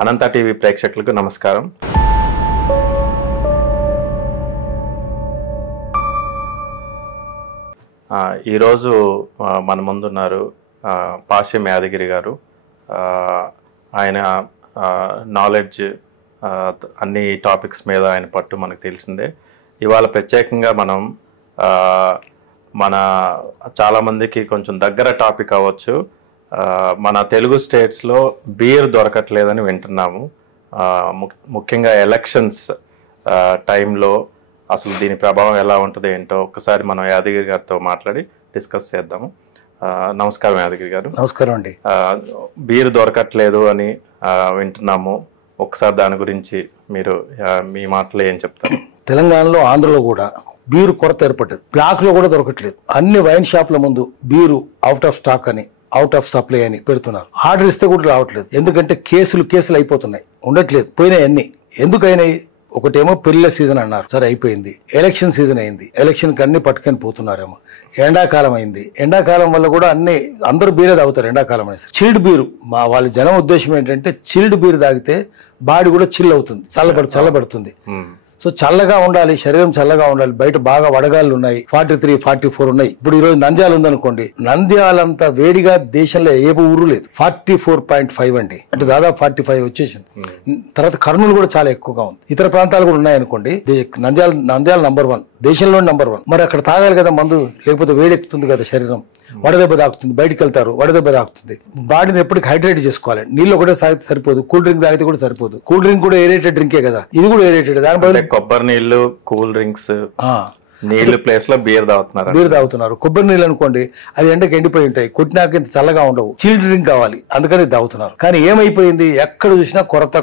అనంత TV ప్రేక్షకులకు నమస్కారం. ఈరోజు మన ముందున్నారు పాశ్యం యాదగిరి గారు. ఆయన నాలెడ్జ్ అన్ని టాపిక్స్ మీద ఆయన పట్టు మనకు తెలిసిందే. ఇవాళ ప్రత్యేకంగా మనం మన చాలామందికి కొంచెం దగ్గర టాపిక్ అవ్వచ్చు, మన తెలుగు స్టేట్స్లో బీర్ దొరకట్లేదని వింటున్నాము. ముఖ్యంగా ఎలక్షన్స్ టైంలో అసలు దీని ప్రభావం ఎలా ఉంటుంది ఏంటో ఒకసారి మనం యాదగిరి గారితో మాట్లాడి డిస్కస్ చేద్దాము. నమస్కారం యాదగిరి గారు. నమస్కారం అండి. బీర్ దొరకట్లేదు అని వింటున్నాము, ఒకసారి దాని గురించి మీరు మీ మాటలో ఏం చెప్తారు? తెలంగాణలో, ఆంధ్రలో కూడా బీరు కొరత ఏర్పడ్డది. బ్లాక్ లో కూడా దొరకట్లేదు. అన్ని వైన్ షాప్ల ముందు బీరు అవుట్ ఆఫ్ స్టాక్ అని, అవుట్ ఆఫ్ సప్లై అని పెడుతున్నారు. ఆర్డర్ ఇస్తే కూడా రావట్లేదు. ఎందుకంటే కేసులు అయిపోతున్నాయి, ఉండట్లేదు. పోయినాయి అన్ని. ఎందుకైనాయి? ఒకటేమో పెళ్లిళ్ళ సీజన్ అన్నారు, సరే అయిపోయింది. ఎలక్షన్ సీజన్ అయింది, ఎలక్షన్ కి అన్ని పట్టుకొని పోతున్నారేమో. ఎండాకాలం అయింది, ఎండాకాలం వల్ల కూడా అందరూ బీరే తాగుతారు ఎండాకాలం అనేసి. చిల్డ్ బీరు, వాళ్ళ జనం ఉద్దేశం ఏంటంటే చిల్డ్ బీరు తాగితే బాడీ కూడా చిల్ అవుతుంది, చల్లబడుతుంది. సో చల్లగా ఉండాలి, శరీరం చల్లగా ఉండాలి. బయట బాగా వడగాళ్ళు ఉన్నాయి, 43, 44 ఉన్నాయి. ఇప్పుడు ఈరోజు నంద్యాల ఉందనుకోండి, నంద్యాలంత వేడిగా దేశంలో ఏ ఊరు లేదు. 44.5 అండి, అంటే దాదాపు 45 వచ్చేసింది. తర్వాత కర్నూలు కూడా చాలా ఎక్కువగా ఉంది. ఇతర ప్రాంతాలు కూడా ఉన్నాయనుకోండి. నంద్యాల నంబర్ 1, దేశంలో నంబర్ 1. మరి అక్కడ తాగాలి కదా మందు, లేకపోతే వేడెక్కుతుంది కదా శరీరం. వడదెబ్బ తాకుతుంది, బయటకు వెళ్తారు, వడదెబ్బ తాకుతుంది. బాడీని ఎప్పటికీ హైడ్రేట్ చేసుకోవాలి. నీళ్ళు కూడా తాగితే సరిపోదు, కూల్ డ్రింక్ తాగితే కూడా సరిపోదు. కూల్ డ్రింక్ కూడా ఏరేటెడ్ డ్రింకే కదా, ఇది కూడా ఏరేటెడ్. దాని బదులు కొబ్బరి నీళ్లు, కూల్ డ్రింక్స్, నీళ్లు ప్లేస్ లో బీర్ తాగుతున్నారు. కొబ్బరి నీళ్ళు అనుకోండి, అది ఎండకి ఎండిపోయి ఉంటాయి, కొట్టినాక చల్లగా ఉండవు. చిల్డ్ డ్రింక్ కావాలి, అందుకని తాగుతున్నారు. కానీ ఏమైపోయింది, ఎక్కడ చూసినా కొరత.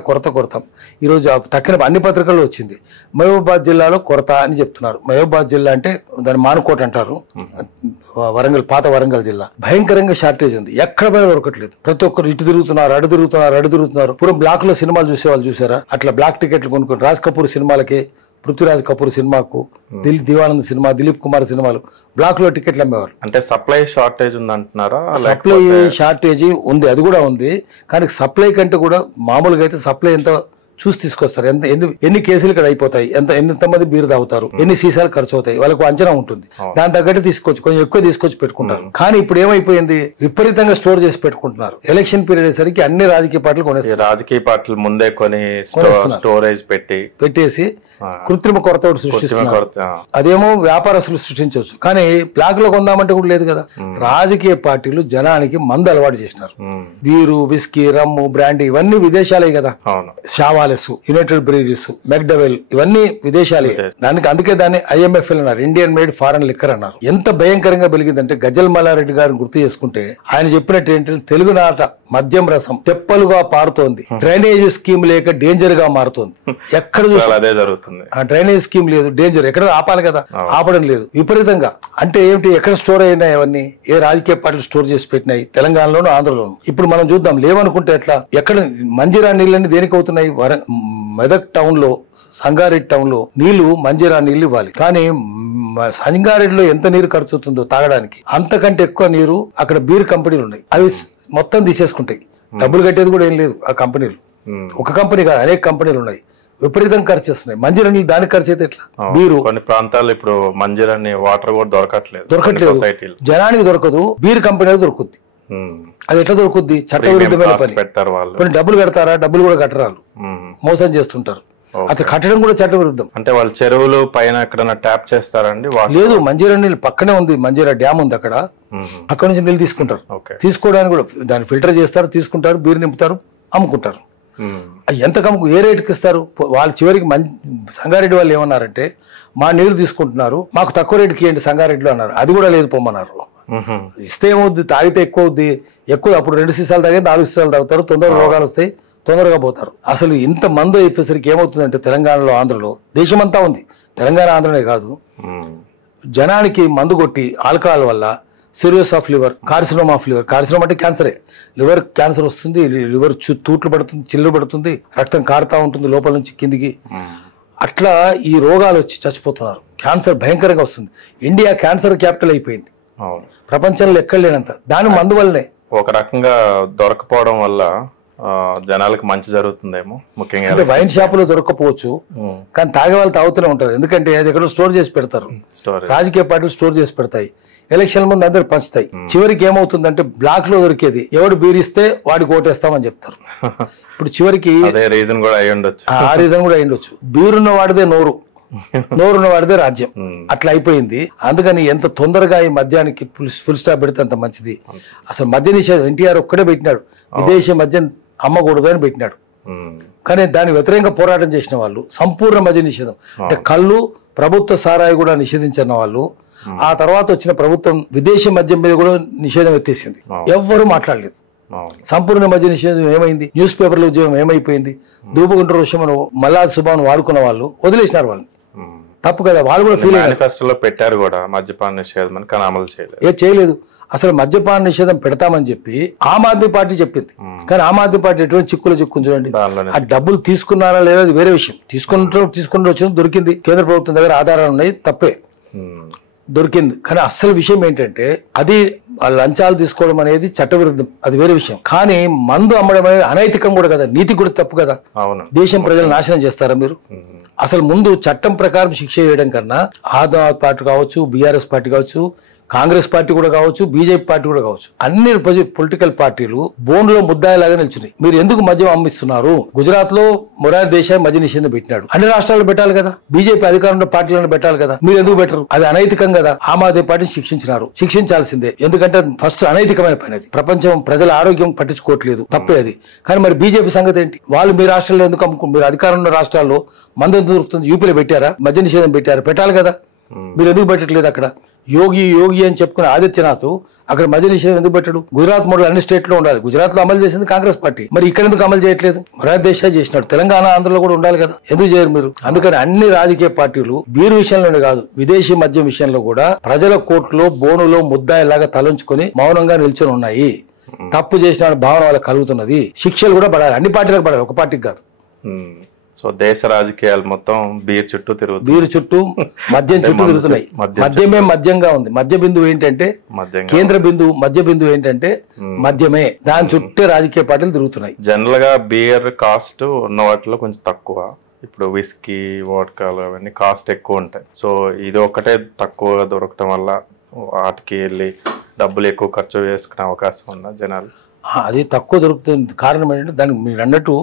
ఈరోజు తక్కిన అన్ని పత్రికల్లో వచ్చింది, మహబూబాబాద్ జిల్లాలో కొరత అని చెప్తున్నారు. మహబూబాబాద్ జిల్లా అంటే దాని మానుకోట అంటారు, పాత వరంగల్ జిల్లా. భయంకరంగా షార్టేజ్ ఉంది, ఎక్కడ పైన దొరకట్లేదు. ప్రతి ఒక్కరు ఇటు తిరుగుతున్నారు, అడు తిరుగుతున్నారు. పూర్వం బ్లాక్ లో సినిమాలు చూసేవాళ్ళు చూసారా? అట్లా బ్లాక్ టికెట్లు కొనుక్కొని రాజ్ కపూర్ సినిమాలకి, పృథ్వీరాజ్ కపూర్ సినిమాకు, దివానంద్ సినిమా, దిలీప్ కుమార్ సినిమాలు బ్లాక్ లో టికెట్లు అమ్మేవారు. అంటే సప్లై షార్టేజ్ ఉంది అంటున్నారా? సప్లై షార్టేజ్ ఉంది, అది కూడా ఉంది. కానీ సప్లై కంటే కూడా మామూలుగా అయితే సప్లై ఎంత చూసి తీసుకొస్తారు, ఎన్ని కేసులు ఇక్కడ అయిపోతాయి, ఎంతమంది బీరు తాగుతారు, ఎన్ని సీసాలు ఖర్చు అవుతాయి, వాళ్ళకు అంచనా ఉంటుంది. దాని తగ్గట్టు తీసుకొచ్చి కొంచెం ఎక్కువ తీసుకొచ్చి పెట్టుకుంటారు. కానీ ఇప్పుడు ఏమైపోయింది, విపరీతంగా స్టోర్ చేసి పెట్టుకుంటున్నారు. ఎలక్షన్ పీరియడ్ అయ్యేసరికి అన్ని రాజకీయ పార్టీలు కొనేస్తారు. రాజకీయ పార్టీలు ముందే స్టోరేజ్ పెట్టేసి కృత్రిమ కొరత సృష్టిస్తున్నారు. అదేమో వ్యాపారస్తులు సృష్టించవచ్చు, కానీ బ్లాక్ లో కొందామంటే కూడా లేదు కదా. రాజకీయ పార్టీలు జనానికి మందు అలవాటు చేసినారు. బీరు, విస్కీ, రమ్ము, బ్రాండీ ఇవన్నీ విదేశాలే కదా. షావాలెస్, యునైటెడ్ బ్రీవరీస్, మెక్డవెల్ ఇవన్నీ విదేశాలే. అందుకే దాన్ని IMFL అన్నారు, ఇండియన్ మేడ్ ఫారెన్ లిక్కర్ అన్నారు. ఎంత భయంకరంగా వెలిగిందంటే గజ్జల్ మల్లారెడ్డి గారిని గుర్తు చేసుకుంటే ఆయన చెప్పినట్టు ఏంటంటే, తెలుగునాట మద్యం రసం తెప్పలుగా పారుతోంది, డ్రైనేజ్ స్కీమ్ లేక డేంజర్ గా మారుతోంది. ఎక్కడ అదే జరుగుతుంది. ఆ డ్రైనేజ్ స్కీమ్ లేదు, డేంజర్. ఎక్కడ ఆపాలి కదా, ఆపడం లేదు. విపరీతంగా అంటే ఏమిటి, ఎక్కడ స్టోర్ అయినాయి అవన్నీ? ఏ రాజకీయ పార్టీలు స్టోర్ చేసి పెట్టినాయి? తెలంగాణలోను, ఆంధ్రలోను. ఇప్పుడు మనం చూద్దాం, లేవనుకుంటే ఎట్లా. ఎక్కడ మంజీరా నీళ్ళని దేనికి అవుతున్నాయి? మెదక్ టౌన్ లో, సంగారెడ్డి టౌన్ లో నీళ్లు మంజీరా నీళ్లు ఇవ్వాలి. కానీ సంగారెడ్డిలో ఎంత నీరు ఖర్చు అవుతుందో తాగడానికి, అంతకంటే ఎక్కువ నీరు అక్కడ బీర్ కంపెనీలు ఉన్నాయి, అవి మొత్తం తీసేసుకుంటాయి. డబ్బులు కట్టేది కూడా ఏం లేదు ఆ కంపెనీలు. ఒక కంపెనీ కాదు, అనేక కంపెనీలు ఉన్నాయి, విపరీతంగా ఖర్చు చేస్తున్నాయి. మంజీరా నీళ్ళు దానికి ఖర్చు అయితే ఎట్లా? బీరు కొన్ని ప్రాంతాల్లో ఇప్పుడు మంజీరా వాటర్ కూడా దొరకట్లేదు. జనానికి దొరకదు, బీర్ కంపెనీ దొరుకుద్ది. అది ఎట్లా దొరుకుద్ది? చట్టవిరుద్ధమైన పని. కొన్ని డబ్బులు కడతారా? డబ్బులు కూడా కట్టరాలు, మోసం చేస్తుంటారు. అట్లా కట్టడం కూడా చట్టవిరుద్ధం. అంటే వాళ్ళు చెరువులు పైన ఎక్కడైనా ట్యాప్ చేస్తారండి? లేదు, మంజీరా నీళ్ళు పక్కనే ఉంది, మంజీరా డ్యామ్ ఉంది అక్కడ నుంచి నీళ్ళు తీసుకుంటారు. తీసుకోవడానికి కూడా దాన్ని ఫిల్టర్ చేస్తారు, తీసుకుంటారు, బీరు నింపుతారు, అమ్ముకుంటారు. ఎంత కమ్ముకు ఏ రేటుకి ఇస్తారు? వాళ్ళు చివరికి సంగారెడ్డి వాళ్ళు ఏమన్నారంటే, మా నీరు తీసుకుంటున్నారు, మాకు తక్కువ రేటుకి ఇవ్వండి సంగారెడ్డిలో అన్నారు. అది కూడా లేదు, పొమ్మన్నారు. ఇస్తే ఏమవుద్ది, తాగితే ఎక్కువ అప్పుడు 2 సీసాలు తాగి 4 సీసాలు తాగుతారు, తొందరగా రోగాలు వస్తాయి, తొందరగా పోతారు. అసలు ఇంత మందు అయిపోయేసరికి ఏమవుతుందంటే, తెలంగాణలో, ఆంధ్రలో, దేశమంతా ఉంది, తెలంగాణ ఆంధ్రనే కాదు, జనానికి మందు కొట్టి ఆల్కహాల్ వల్ల cirrhosis of liver, carcinoma of liver. Carcinoma అంటే క్యాన్సరే. లివర్ క్యాన్సర్ వస్తుంది, లివర్ తూట్లు పడుతుంది, చిల్లు పడుతుంది, రక్తం కారుతా ఉంటుంది లోపల నుంచి కిందికి. అట్లా ఈ రోగాలు వచ్చి చచ్చిపోతున్నారు. క్యాన్సర్ భయంకరంగా వస్తుంది. ఇండియా క్యాన్సర్ క్యాపిటల్ అయిపోయింది ప్రపంచంలో, ఎక్కడ లేనంత. దాని మందు వల్లనే ఒక రకంగా దొరకపోవడం వల్ల జనాలకు మంచి జరుగుతుందేమో ముఖ్యంగా. అంటే వైన్ షాపులో దొరకపోవచ్చు, కానీ తాగే వాళ్ళు తాగుతూనే ఉంటారు. ఎందుకంటే అది ఎక్కడో స్టోర్ చేసి పెడతారు, రాజకీయ పార్టీలు స్టోర్ చేసి పెడతాయి, ఎలక్షన్ ముందు అందరు పంచుతాయి. చివరికి ఏమవుతుందంటే బ్లాక్ లో దొరికేది ఎవడు బీరిస్తే వాడికి ఓటేస్తామని చెప్తారు. ఇప్పుడు చివరికి రీజన్ కూడా అయి ఉండొచ్చు, ఆ రీజన్ కూడా అయి ఉండొచ్చు. బీరున్న వాడిదే నోరున్న వాడిదే రాజ్యం, అట్లా అయిపోయింది. అందుకని ఎంత తొందరగా ఈ మద్యానికి ఫుల్ స్టాప్ పెడితే అంత మంచిది. అసలు మద్య నిషేధం ఎన్టీఆర్ ఒక్కడే పెట్టినాడు, విదేశీ మద్యం అమ్మకూడదు అని పెట్టినాడు. కానీ దాని వ్యతిరేకంగా పోరాటం చేసిన వాళ్ళు సంపూర్ణ మద్య నిషేధం అంటే కళ్ళు, ప్రభుత్వ సారాయి కూడా నిషేధించిన వాళ్ళు. ఆ తర్వాత వచ్చిన ప్రభుత్వం విదేశీ మద్యం మీద కూడా నిషేధం ఎత్తేసింది, ఎవ్వరూ మాట్లాడలేదు. సంపూర్ణ మద్య నిషేధం ఏమైంది? న్యూస్ పేపర్ల ఉద్యోగం ఏమైపోయింది? ధూపగుంట ఋషమను మల్లాది సుబాను వాడుకున్న వాళ్ళు వదిలేసినారు వాళ్ళని. తప్పు కదా, వాళ్ళు కూడా ఫీల్ మేనిఫెస్టోలో పెట్టారు కూడా మద్యపాన నిషేధం, కానీ అమలు చేయలేదు. అసలు మద్యపాన నిషేధం పెడతామని చెప్పి ఆమ్ ఆద్మీ పార్టీ చెప్పింది, కానీ ఆమ్ ఆద్మీ పార్టీ ఎటువంటి చిక్కుకుంది చూడండి. ఆ డబ్బులు తీసుకున్నారా లేదా అది వేరే విషయం. తీసుకుంటూ వచ్చింది, దొరికింది, కేంద్ర ప్రభుత్వం దగ్గర ఆధారాలు ఉన్నాయి, తప్పే దొరికింది. కానీ అసలు విషయం ఏంటంటే అది లంచాలు తీసుకోవడం అనేది చట్టవిరుద్ధం, అది వేరే విషయం. కానీ మందు అమ్మడం అనేది అనైతికం కూడా కదా, నీతి కూడా తప్పు కదా. దేశం ప్రజలు నాశనం చేస్తారా మీరు? అసలు ముందు చట్టం ప్రకారం శిక్ష వేయడం కన్నా ఆమ్ ఆద్మీ పార్టీ కావచ్చు, బీఆర్ఎస్ పార్టీ కావచ్చు, కాంగ్రెస్ పార్టీ కూడా కావచ్చు, బీజేపీ పార్టీ కూడా కావచ్చు, అన్ని పొలిటికల్ పార్టీలు బోన్లో ముద్దాయిలాగా నిల్చున్నాయి. మీరు ఎందుకు మద్యం అమ్మిస్తున్నారు? గుజరాత్ లో మొరార్ దేశాయ్ మద్య నిషేధం పెట్టినాడు, అన్ని రాష్ట్రాల్లో పెట్టాలి కదా, బీజేపీ అధికారంలో పార్టీలను పెట్టాలి కదా, మీరు ఎందుకు పెట్టరు? అది అనైతికం కదా. ఆమ్ ఆద్మీ పార్టీని శిక్షించాల్సిందే, ఎందుకంటే ఫస్ట్ అనైతికమైన పని అది. ప్రపంచం ప్రజల ఆరోగ్యం పట్టించుకోవట్లేదు, తప్పే అది. కానీ మరి బీజేపీ సంగతి ఏంటి? వాళ్ళు మీ రాష్ట్రాల్లో ఎందుకు మీరు అధికారంలో రాష్ట్రాల్లో మందు ఎందుకు దొరుకుతుంది? యూపీలో పెట్టారా మద్య నిషేధం? పెట్టాలి కదా, మీరు ఎందుకు పెట్టట్లేదు? అక్కడ యోగి అని చెప్పుకునే ఆదిత్యనాథ్ అక్కడ మద్య నిషేధం ఎందుకు పెట్టాడు? గుజరాత్ మోడల్ అన్ని స్టేట్ లో ఉండాలి, గుజరాత్ లో అమలు చేసింది కాంగ్రెస్ పార్టీ, మరి ఇక్కడ ఎందుకు అమలు చేయట్లేదు? మొరార్ దేశాయ్ చేసినాడు, తెలంగాణ ఆంధ్రలో కూడా ఉండాలి కదా, ఎందుకు చేయరు మీరు? అందుకని అన్ని రాజకీయ పార్టీలు బీరు విషయంలోనే కాదు, విదేశీ మద్యం విషయంలో కూడా ప్రజల కోర్టులో బోనులో ముద్దాయిలాగా తలంచుకొని మౌనంగా నిల్చొని ఉన్నాయి. తప్పు చేసిన భావన వాళ్ళకి కలుగుతున్నది. శిక్షలు కూడా పడాలి, అన్ని పార్టీలకు పడాలి, ఒక పార్టీకి కాదు. సో దేశ రాజకీయాలు మొత్తం బీర్ చుట్టూ మద్యం చుట్టూ తిరుగుతున్నాయి. మద్యమే మద్యంగా ఉంది. మద్య బిందువు ఏంటంటే కేంద్ర బిందువు, మద్య బిందువు ఏంటంటే మద్యమే, దాని చుట్టే రాజకీయ పార్టీలు తిరుగుతున్నాయి. జనరల్ గా బీర్ కాస్ట్ ఉన్న వాటిలో కొంచెం తక్కువ. ఇప్పుడు విస్కీ, వోడ్కాలు అవన్నీ కాస్ట్ ఎక్కువ ఉంటాయి. సో ఇది ఒక్కటే తక్కువగా దొరకటం వల్ల వాటికి వెళ్ళి డబ్బులు ఎక్కువ ఖర్చు చేసుకునే అవకాశం ఉందా జనాలు? అది తక్కువ దొరుకుతుంది. కారణం ఏంటంటే దానికి మీరు అన్నట్టు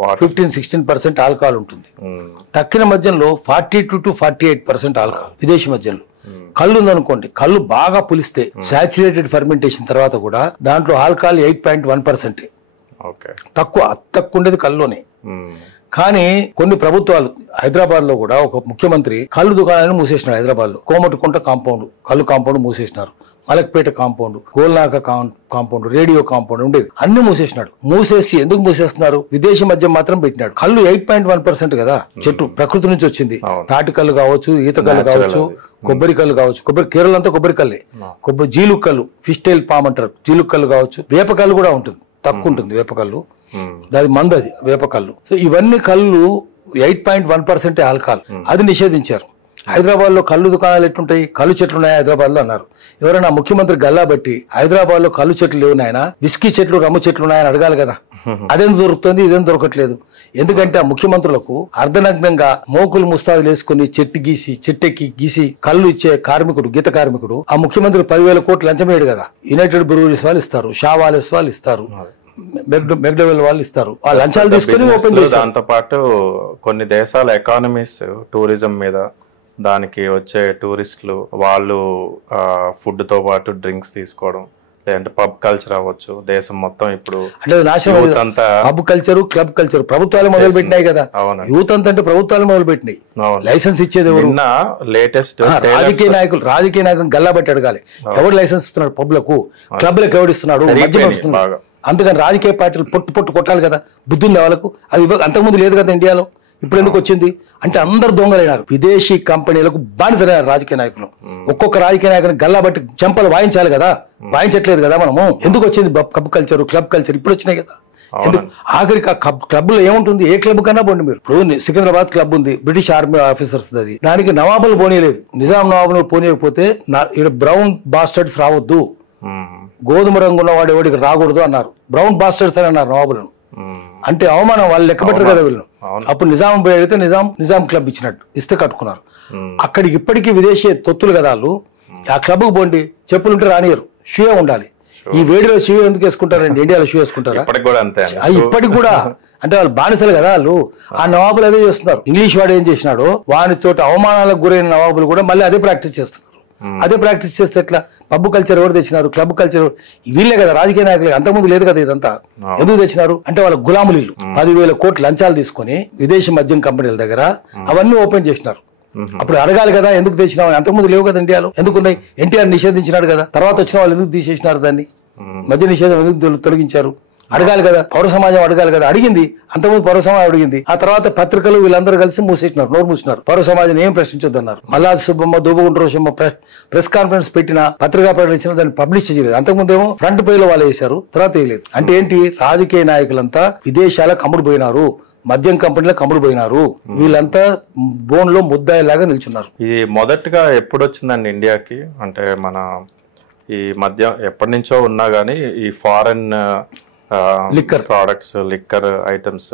15-16% ఆల్కహాల్ ఉంటుంది. తక్కిన మద్యంలో 42 to 48% ఆల్కహాల్ విదేశీ మద్యంలో. కళ్ళు ఉందనుకోండి, కళ్ళు బాగా పులిస్తే సాచురేటెడ్ ఫర్మెంటేషన్ తర్వాత కూడా దాంట్లో ఆల్కహాల్ 8.1%. తక్కువ ఉండేది కళ్ళులోనే. కానీ కొన్ని ప్రభుత్వాలు, హైదరాబాద్ లో కూడా ఒక ముఖ్యమంత్రి కళ్ళు దుకాణాన్ని మూసేసినాడు. హైదరాబాద్ లో కోమటికుంట కాంపౌండ్, కళ్ళు కాంపౌండ్ మూసేసినారు. Malakpet compound, Golnaka compound, radio compound ఉండేది, అన్ని మూసేసినాడు. మూసేసి ఎందుకు మూసేస్తున్నారు? విదేశీ మద్యం మాత్రం పెట్టినాడు. కళ్ళు 8.1% కదా, చెట్టు ప్రకృతి నుంచి వచ్చింది. తాటి కళ్ళు కావచ్చు, ఈత కళ్ళు కావచ్చు, కొబ్బరి కళ్ళు కావచ్చు. కేరళ అంతా కొబ్బరి కళ్ళే. జీలుకల్లు, ఫిష్ టైల్ పామ్ అంటారు, జీలుకల్లు కావచ్చు. వేపకల్లు కూడా ఉంటుంది, తక్కువ ఉంటుంది వేపకల్లు, దాని మందు అది వేపకల్లు. సో ఇవన్నీ కళ్ళు 8.1% ఆల్కహాల్, అది నిషేధించారు. హైదరాబాద్ లో కళ్ళు దుకాణాలు ఎట్లుంటాయి? కళ్ళు చెట్లు ఉన్నాయి హైదరాబాద్ లో అన్నారు. ఎవరైనా ముఖ్యమంత్రి గల్లా బట్టి హైదరాబాద్ లో కళ్ళు చెట్లు లేవు నాయన, విస్కీ చెట్లు, రమ్ము చెట్లు ఉన్నాయని అడగాలి కదా. అదేం దొరుకుతుంది, ఇదేం దొరకట్లేదు. ఎందుకంటే ఆ ముఖ్యమంత్రులకు అర్ధనగ్నంగా మోకులు ముస్తాదులు వేసుకుని చెట్టెక్కి గీసి కళ్ళు ఇచ్చే కార్మికుడు, గీత కార్మికుడు, ఆ ముఖ్యమంత్రి 10,000 కోట్లు లంచం వేయడు కదా. యునైటెడ్ బ్రూవరీస్ వాళ్ళు ఇస్తారు, షా వాలెస్ వాళ్ళు ఇస్తారు, మెక్డవెల్ వాళ్ళు ఇస్తారు. ఆ లంచాలు తీసుకుని ఓపెన్ చేస్తారు. దాంతో పాటు కొన్ని దేశాల ఎకానమీస్ టూరిజం మీద, దానికి వచ్చే టూరిస్టులు వాళ్ళు ఫుడ్ తో పాటు డ్రింక్స్ తీసుకోవడం, లేదంటే పబ్ కల్చర్ అవ్వచ్చు. దేశం మొత్తం ఇప్పుడు అంటే పబ్ కల్చర్, క్లబ్ కల్చర్ ప్రభుత్వాలు మొదలు పెట్టినాయి కదా. యూత్ అంతా అంటే ప్రభుత్వాలు మొదలు పెట్టినాయి. లైసెన్స్ ఇచ్చేది ఎవరు? లేటెస్ట్ రాజకీయ నాయకులు గల్లాబట్టి అడగాలి, ఎవరు లైసెన్స్ ఇస్తున్నాడు పబ్లకు, క్లబ్లకు ఎవడు ఇస్తున్నాడు? అందుకని రాజకీయ పార్టీలు పొట్టు కొట్టాలి కదా, బుద్ధి ఉంది వాళ్ళకు. అది అంతకుముందు లేదు కదా ఇండియాలో, ఇప్పుడు ఎందుకు వచ్చింది అంటే అందరు దొంగలైనారు. విదేశీ కంపెనీలకు బానిసలైనారు రాజకీయ నాయకులు. ఒక్కొక్క రాజకీయ నాయకుని గల్లాబట్టి చెంపలు వాయించాలి కదా, వాయించట్లేదు కదా మనము. ఎందుకు వచ్చింది పబ్ కల్చర్, క్లబ్ కల్చర్ ఇప్పుడు వచ్చినాయి కదా. ఆఖరికి ఆ క్లబ్ లో ఏముంటుంది? ఏ క్లబ్ కన్నా పోండి మీరు. ఇప్పుడు సికింద్రాబాద్ క్లబ్ ఉంది, బ్రిటిష్ ఆర్మీ ఆఫీసర్స్, అది దానికి నవాబులు పోనీయలేదు. నిజాం నవాబులు పోనీయకపోతే ఇక్కడ బ్రౌన్ బాస్టర్డ్స్ రావద్దు, గోధుమ రంగు ఉన్నవాడు ఎవడికి రాకూడదు అన్నారు. బ్రౌన్ బాస్టర్స్ అని అన్నారు నవాబులను. అంటే అవమానం, వాళ్ళు లెక్క పెట్టరు కదా వీళ్ళు. అప్పుడు నిజాం పోయి అడిగితే నిజాం క్లబ్ ఇచ్చినట్టు ఇస్తే కట్టుకున్నారు. అక్కడికి ఇప్పటికీ విదేశీ తొత్తులు కదా వాళ్ళు. ఆ క్లబ్కి పోండి, చెప్పులు ఉంటే రానియరు, షూ ఉండాలి. ఈ వేడిలో షూ ఎందుకు వేసుకుంటారండి? ఇండియాలో షూ వేసుకుంటారా? ఇప్పటికి కూడా అంటే వాళ్ళు బానిసలు కదా వాళ్ళు. ఆ నవాబులు అదే చేస్తున్నారు. ఇంగ్లీష్ వాడు ఏం చేసినాడో వానితో అవమానాలకు గురైన నవాబులు కూడా మళ్ళీ అదే ప్రాక్టీస్ చేస్తున్నారు. అదే ప్రాక్టీస్ చేస్తే ఎట్లా? పబ్బు కల్చర్ ఎవరు తెచ్చినారు? క్లబ్ కల్చర్ వీళ్ళే కదా, రాజకీయ నాయకులు. అంతకుముందు లేదు కదా ఇదంతా. ఎందుకు తెచ్చినారు అంటే వాళ్ళ గులాములు. 10,000 కోట్లు లంచాలు తీసుకొని విదేశీ మద్యం కంపెనీల దగ్గర అవన్నీ ఓపెన్ చేసినారు. అప్పుడు అడగాలి కదా ఎందుకు తెచ్చినావు? అంతకుముందు లేవు కదా ఇండియాలో. ఎందుకున్నాయి? ఎన్టీఆర్ నిషేధించినాడు కదా. తర్వాత వచ్చిన వాళ్ళు ఎందుకు తీసేసినారు దాన్ని? మద్య నిషేధం ఎందుకు తొలగించారు? అడగాలి కదా, పౌర సమాజం అడగాలి కదా. అడిగింది, అంతకుముందు పౌర సమాజం అడిగింది. ఆ తర్వాత పత్రికలు వీళ్ళందరూ కలిసి మూసేసినారు, నోరు మూసినారు. పౌర సమాజం ఏం ప్రశ్నించొద్దు అన్నారు. మల్లాది సుబ్బమ్మ, దూబగుంట రోషమ్మ ప్రెస్ కాన్ఫరెన్స్ పెట్టిన, పత్రికా ప్రకటించిన, దాన్ని పబ్లిష్ చేయలేదు. అంతకుముందు ఏమో ఫ్రంట్ పేజ్ లో వాళ్ళు వేశారు, తర్వాత వేయలేదు. అంటే ఏంటి? రాజకీయ నాయకులంతా విదేశాలకు అమ్ముడు పోయినారు, మద్యం కంపెనీలకు అమ్ముడు పోయినారు. వీళ్ళంతా బోన్ లో ముద్దాయిలాగా నిల్చున్నారు. ఇది మొదటగా ఎప్పుడు వచ్చిందండి ఇండియాకి? అంటే మన ఈ మద్యం ఎప్పటి నుంచో ఉన్నా గానీ ఈ foreign liquor products, liquor items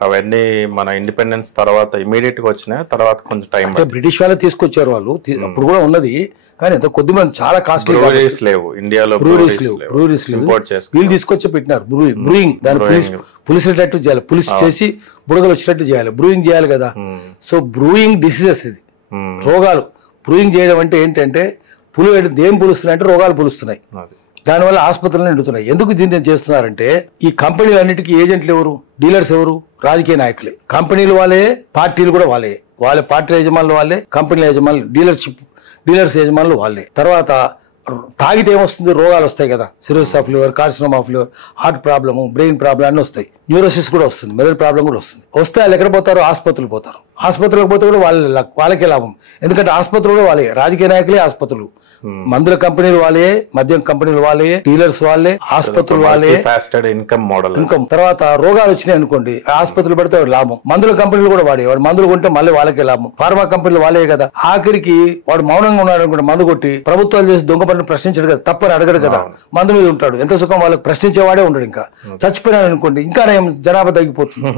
అవన్నీ మన ఇండిపెండెన్స్ తర్వాత ఇమీడియట్ గా వచ్చినాయి. తర్వాత కొంచెం టైం, బ్రిటిష్ వాళ్ళే తీసుకొచ్చారు వాళ్ళు. అప్పుడు కూడా ఉన్నది కానీ ఎంత కొద్ది మంది, చాలా కాస్ట్లీ. బ్రూవరీస్ లేవు ఇండియాలో, బ్రూవరీస్ లేవు. వీళ్ళు తీసుకొచ్చి పెట్టినారు బ్రూయింగ్. దాన్ని పులిసేటట్టు చేయాలి, పులిసి చేసి బుడగలు వచ్చేటట్టు చేయాలి, బ్రూయింగ్ చేయాలి కదా. సో బ్రూయింగ్ డిసీజెస్, ఇది రోగాలు. బ్రూయింగ్ చేయడం అంటే ఏంటంటే ఏం పులుస్తున్నాయి అంటే రోగాలు పులుస్తున్నాయి. దానివల్ల ఆసుపత్రులు నిండుతున్నాయి. ఎందుకు దీన్ని చేస్తున్నారంటే ఈ కంపెనీలన్నిటికీ ఏజెంట్లు ఎవరు? డీలర్స్ ఎవరు? రాజకీయ నాయకులే. కంపెనీలు వాళ్ళే, పార్టీలు కూడా వాళ్ళే. వాళ్ళ పార్టీ యజమానులు వాళ్ళే, కంపెనీల యజమానులు, డీలర్స్ యజమానులు వాళ్ళే. తర్వాత తాగితే ఏమొస్తుంది? రోగాలు వస్తాయి కదా. Cirrhosis of liver, carcinoma of liver, heart problem, brain problem అన్నీ వస్తాయి. న్యూరోసిస్ కూడా వస్తుంది, మెదడు ప్రాబ్లం కూడా వస్తుంది. వస్తే వాళ్ళు ఎక్కడ పోతారు? ఆసుపత్రులు పోతారు. ఆసుపత్రులకు పోతే కూడా వాళ్ళకే లాభం. ఎందుకంటే ఆసుపత్రులు కూడా వాళ్ళే, రాజకీయ నాయకులే ఆసుపత్రులు. మందుల కంపెనీలు వాళ్ళే, మద్యం కంపెనీలు వాళ్ళే, డీలర్స్ వాళ్ళే, ఆసుపత్రులు వాళ్ళే. ఇన్కమ్. తర్వాత రోగాలు వచ్చినాయి అనుకోండి, ఆసుపత్రులు పెడితే లాభం. మందుల కంపెనీలు కూడా వాడే, వాడు మందులు కొంటే మళ్ళీ వాళ్ళకే లాభం. ఫార్మా కంపెనీలు వాళ్ళే కదా. ఆఖరికి వాడు మౌనంగా ఉన్నాడు అనుకోండి, మందు కొట్టి ప్రభుత్వాలు చేసి దొంగ పనులు ప్రశ్నించాడు కదా, తప్పని అడగడు కదా, మందు మీద ఉంటాడు. ఎంత సుఖం వాళ్ళకి, ప్రశ్నించేవాడే ఉండడు. ఇంకా చచ్చిపోయినాడు అనుకోండి, ఇంకా జనాభా తగ్గిపోతుంది.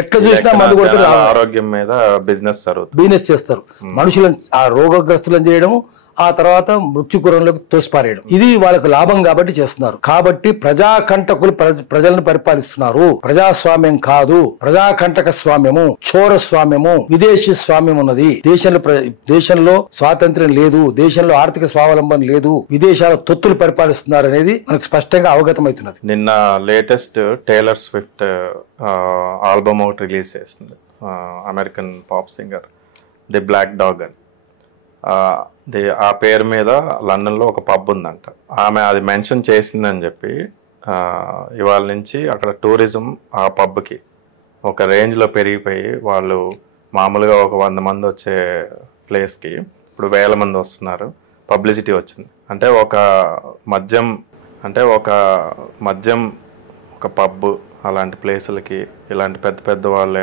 ఎట్లా చూసినా మందు కొడితే ఆరోగ్యం మీద బిజినెస్ చేస్తారు. మనుషులను ఆ రోగగ్రస్తులను చేయడం, ఆ తర్వాత మృత్యుకురంలోకి తోసిపారేయడం, ఇది వాళ్ళకు లాభం కాబట్టి చేస్తున్నారు. కాబట్టి ప్రజాకంటకులు ప్రజలను పరిపాలిస్తున్నారు. ప్రజాస్వామ్యం కాదు, ప్రజాకంటక స్వామ్యము, చోర స్వామ్యము, విదేశీ స్వామ్యం ఉన్నది. దేశంలో స్వాతంత్ర్యం లేదు, దేశంలో ఆర్థిక స్వావలంబన లేదు, విదేశాల తొత్తులు పరిపాలిస్తున్నారు అనేది మనకు స్పష్టంగా అవగతమవుతున్నది. నిన్న లేటెస్ట్ టేలర్ స్విఫ్ట్ ఆల్బమ్ ఒకటి రిలీజ్ చేస్తుంది, American pop singer, the black dog అని. ఆ పేరు మీద లండన్లో ఒక పబ్ ఉందంట. ఆమె అది మెన్షన్ చేసిందని చెప్పి ఇవాళ నుంచి అక్కడ టూరిజం ఆ పబ్కి ఒక రేంజ్లో పెరిగిపోయి, వాళ్ళు మామూలుగా ఒక 100 మంది వచ్చే ప్లేస్కి ఇప్పుడు 1000 మంది వస్తున్నారు. పబ్లిసిటీ వచ్చింది. అంటే ఒక మద్యం ఒక పబ్ అలాంటి ప్లేసులకి ఇలాంటి పెద్ద పెద్ద వాళ్ళ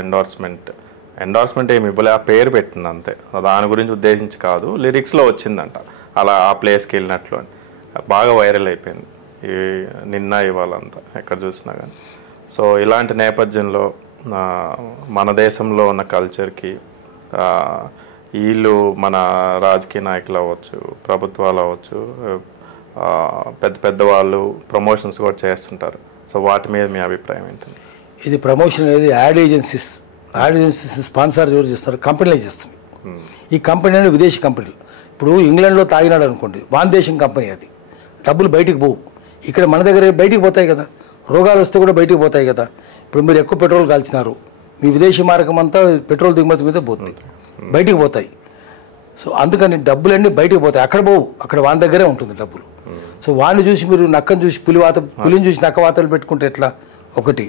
ఎండార్స్మెంట్ ఏమి ఇవ్వలే, ఆ పేరు పెట్టింది అంతే. దాని గురించి ఉద్దేశించి కాదు, లిరిక్స్లో వచ్చిందంట అలా ఆ ప్లేస్కి వెళ్ళినట్లు అని. బాగా వైరల్ అయిపోయింది నిన్న ఇవాళంతా ఎక్కడ చూసినా కానీ. సో ఇలాంటి నేపథ్యంలో మన దేశంలో ఉన్న కల్చర్కి వీళ్ళు, మన రాజకీయ నాయకులు అవ్వచ్చు, ప్రభుత్వాలు అవ్వచ్చు, పెద్ద పెద్ద వాళ్ళు ప్రమోషన్స్ కూడా చేస్తుంటారు. సో వాటి మీద మీ అభిప్రాయం ఏంటండి? ఇది ప్రమోషన్ అనేది యాడ్ ఏజెన్సీస్ స్పాన్సర్ ఎవరు చేస్తారు? కంపెనీలే చేస్తుంది. ఈ కంపెనీ అనేది విదేశీ కంపెనీలు. ఇప్పుడు ఇంగ్లాండ్లో తాగినాడు అనుకోండి, వాన్ దేశం కంపెనీ, అది డబ్బులు బయటికి పోవు. ఇక్కడ మన దగ్గర బయటికి పోతాయి కదా, రోగాలు వస్తే కూడా బయటికి పోతాయి కదా. ఇప్పుడు మీరు ఎక్కువ పెట్రోల్ కాల్చినారు, మీ విదేశీ మార్గం అంతా పెట్రోల్ దిగుమతి మీద పోతుంది, బయటికి పోతాయి. సో అందుకని డబ్బులన్నీ బయటికి పోతాయి, అక్కడ పోవు, అక్కడ వాని దగ్గరే ఉంటుంది డబ్బులు. సో వాడిని చూసి మీరు నక్కను చూసి పులిని చూసి నక్క వాతలు పెట్టుకుంటే ఎట్లా? ఒకటి.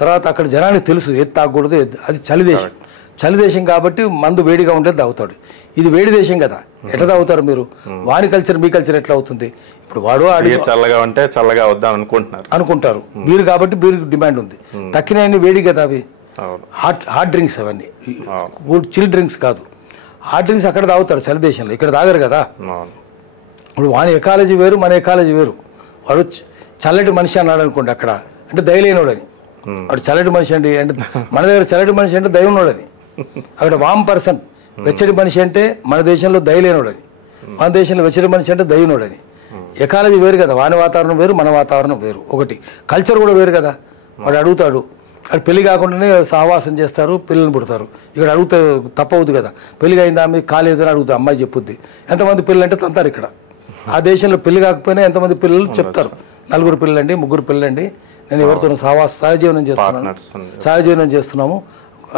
తర్వాత అక్కడ జనానికి తెలుసు ఏది తాగకూడదు, అది చలిదేశం. చలిదేశం కాబట్టి మందు వేడిగా ఉండేది తాగుతాడు. ఇది వేడి దేశం కదా, ఎట్లా తాగుతారు మీరు? వాని కల్చర్ మీ కల్చర్ ఎట్లా అవుతుంది? ఇప్పుడు వాడు చల్లగా ఉంటే చల్లగా వద్దాం అనుకుంటారు. బీరు కాబట్టి బీరు డిమాండ్ ఉంది. తక్కిన వేడి కదా అవి, హాట్ డ్రింక్స్ అవన్నీ, చిల్ డ్రింక్స్ కాదు. హాట్ డ్రింక్స్ అక్కడ తాగుతారు చలిదేశంలో, ఇక్కడ తాగరు కదా. ఇప్పుడు వాని ఎకాలజీ వేరు, మన ఎకాలజీ వేరు. వాడు చల్లటి మనిషి అన్నాడు అనుకోండి అక్కడ, అంటే దయలేనోడని. వాడు చల్లటి మనిషి అండి అంటే మన దగ్గర చల్లటి మనిషి అంటే దయ ఉన్నోడని, అక్కడ వామ్ పర్సన్ వెచ్చడి మనిషి అంటే మన దేశంలో దయ లేనోడని, మన దేశంలో వెచ్చడి మనిషి అంటే దయనోడని. ఎకాలజీ వేరు కదా, వాని వాతావరణం వేరు, మన వాతావరణం వేరు, ఒకటి కల్చర్ కూడా వేరు కదా. వాడు అడుగుతాడు, అక్కడ పెళ్లి కాకుండానే సహవాసం చేస్తారు, పిల్లలు పుడతారు. ఇక్కడ అడుగుతా తప్పవుద్ది కదా, పెళ్లి అయిందా మీకు కాలేదని అడుగుతా, అమ్మాయి చెప్పుద్ది. ఎంతమంది పిల్లలు అంటే తంతారు. ఇక్కడ ఆ దేశంలో పెళ్లి కాకపోయినా ఎంతమంది పిల్లలు చెప్తారు, 4 పిల్లలండి, 3 పిల్లలండి, నేను ఎవరితో సహజీవనం చేస్తున్నాము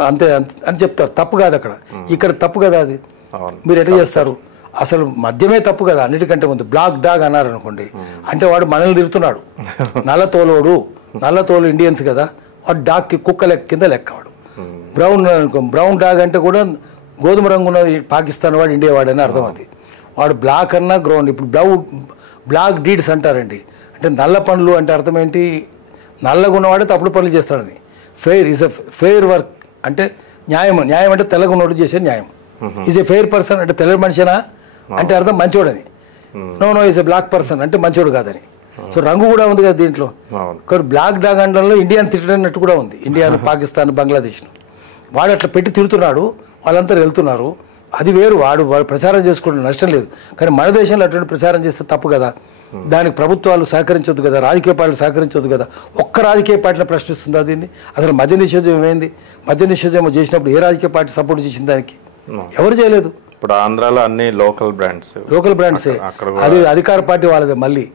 అంతే అని చెప్తారు. తప్పు కాదు అక్కడ, ఇక్కడ తప్పు కదా అది. మీరు ఎట్లా చేస్తారు? అసలు మద్యమే తప్పు కదా అన్నిటికంటే ముందు. బ్లాక్ డాగ్ అన్నారు అనుకోండి, అంటే వాడు మనల్ని తిరుగుతున్నాడు. నల్లతోలోడు, నల్లతోలు ఇండియన్స్ కదా, వాడు డాగ్కి కుక్క కింద లెక్క. వాడు బ్రౌన్ అనుకో, బ్రౌన్ డాగ్ అంటే కూడా గోధుమ రంగు ఉన్న పాకిస్తాన్ వాడు, ఇండియా వాడు అని అర్థం. అది వాడు బ్లాక్ అన్నా గ్రౌండ్. ఇప్పుడు బ్లాక్ డీడ్స్ అంటారండి, అంటే నల్ల పనులు అంటే అర్థం ఏంటి? నల్లగా ఉన్నవాడే తప్పుడు పనులు చేస్తాడని. Fair is a fair work అంటే న్యాయం. న్యాయం అంటే తెల్లగా ఉన్నవాడు చేసే న్యాయం. ఈజ్ ఎ ఫెయిర్ పర్సన్ అంటే తెల్ల మనిషినా అంటే అర్థం మంచోడని. No is a black person అంటే మంచోడు కాదని. సో రంగు కూడా ఉంది కదా దీంట్లో. బ్లాక్ డాగ్ అండంలో ఇండియాని తిట్టనట్టు కూడా ఉంది. ఇండియాను, పాకిస్తాన్, బంగ్లాదేశ్ను వాడు అట్లా పెట్టి తిడుతున్నాడు, వాళ్ళంతా వెళ్తున్నారు. అది వేరు, వాడు ప్రచారం చేసుకోవడం నష్టం లేదు. కానీ మన దేశంలో అటువంటి ప్రచారం చేస్తే తప్పు కదా. దానికి ప్రభుత్వాలు సహకరించొద్దు కదా, రాజకీయ పార్టీలు సహకరించొద్దు కదా. ఒక్క రాజకీయ పార్టీని ప్రశ్నిస్తుందా దీన్ని? అసలు మద్య నిషేధం ఏమైంది? మద్య నిషేధం చేసినప్పుడు ఏ రాజకీయ పార్టీ సపోర్ట్ చేసిన దానికి? ఎవరు చేయలేదు. ఇప్పుడు ఆంధ్రాలో అన్ని లోకల్ బ్రాండ్సే. అది అధికార పార్టీ వాళ్ళదే మళ్ళీ.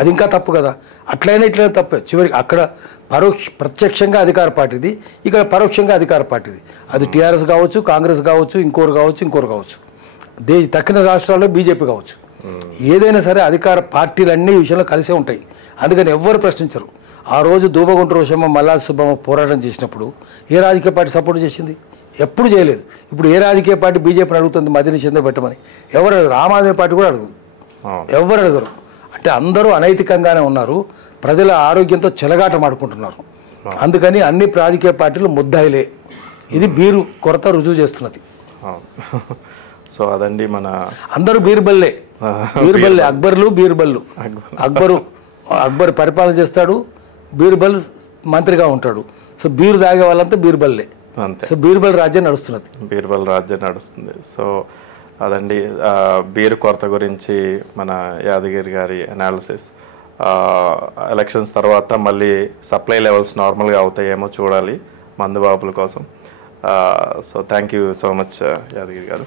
అది ఇంకా తప్పు కదా. అట్లయినా ఇట్లయినా తప్పే. చివరికి అక్కడ ప్రత్యక్షంగా అధికార పార్టీది, ఇక్కడ పరోక్షంగా అధికార పార్టీది. అది టీఆర్ఎస్ కావచ్చు, కాంగ్రెస్ కావచ్చు, ఇంకోరు కావచ్చు. దక్షిణ రాష్ట్రాల్లో బీజేపీ కావచ్చు. ఏదైనా సరే అధికార పార్టీలన్నీ ఈ విషయంలో కలిసే ఉంటాయి. అందుకని ఎవ్వరు ప్రశ్నించరు. ఆ రోజు దూబగుంట రోషమ్మ, మల్లాది సుబ్బమ్మ పోరాటం చేసినప్పుడు ఏ రాజకీయ పార్టీ సపోర్ట్ చేసింది? ఎప్పుడు చేయలేదు. ఇప్పుడు ఏ రాజకీయ పార్టీ బీజేపీని అడుగుతుంది మద్య నిషేధం పెట్టమని? ఎవరు అడగరు. ఆమ్ ఆద్మీ పార్టీ కూడా అడుగుతుంది, ఎవరు అడగరు. అంటే అందరూ అనైతికంగానే ఉన్నారు, ప్రజల ఆరోగ్యంతో చెలగాటమాడుకుంటున్నారు. అందుకని అన్ని రాజకీయ పార్టీలు ముద్దాయిలే. ఇది బీరు కొరత రుజువు చేస్తున్నది. సో అదండి మన అందరూ బీర్బల్లే. అక్బర్లు బీర్బల్లు. అక్బర్ పరిపాలన చేస్తాడు, బీర్బల్ మంత్రిగా ఉంటాడు. సో బీరు తాగే వాళ్ళంతా బీర్బల్లే. అంతే. సో బీర్బల్ రాజ్యం నడుస్తున్నది. సో అదండి బీరు కొరత గురించి మన యాదగిరి గారి అనాలిసిస్. ఎలక్షన్స్ తర్వాత మళ్ళీ సప్లై లెవెల్స్ నార్మల్గా అవుతాయేమో చూడాలి మందు బాబుల కోసం. So thank you so much Yadagiri గారు.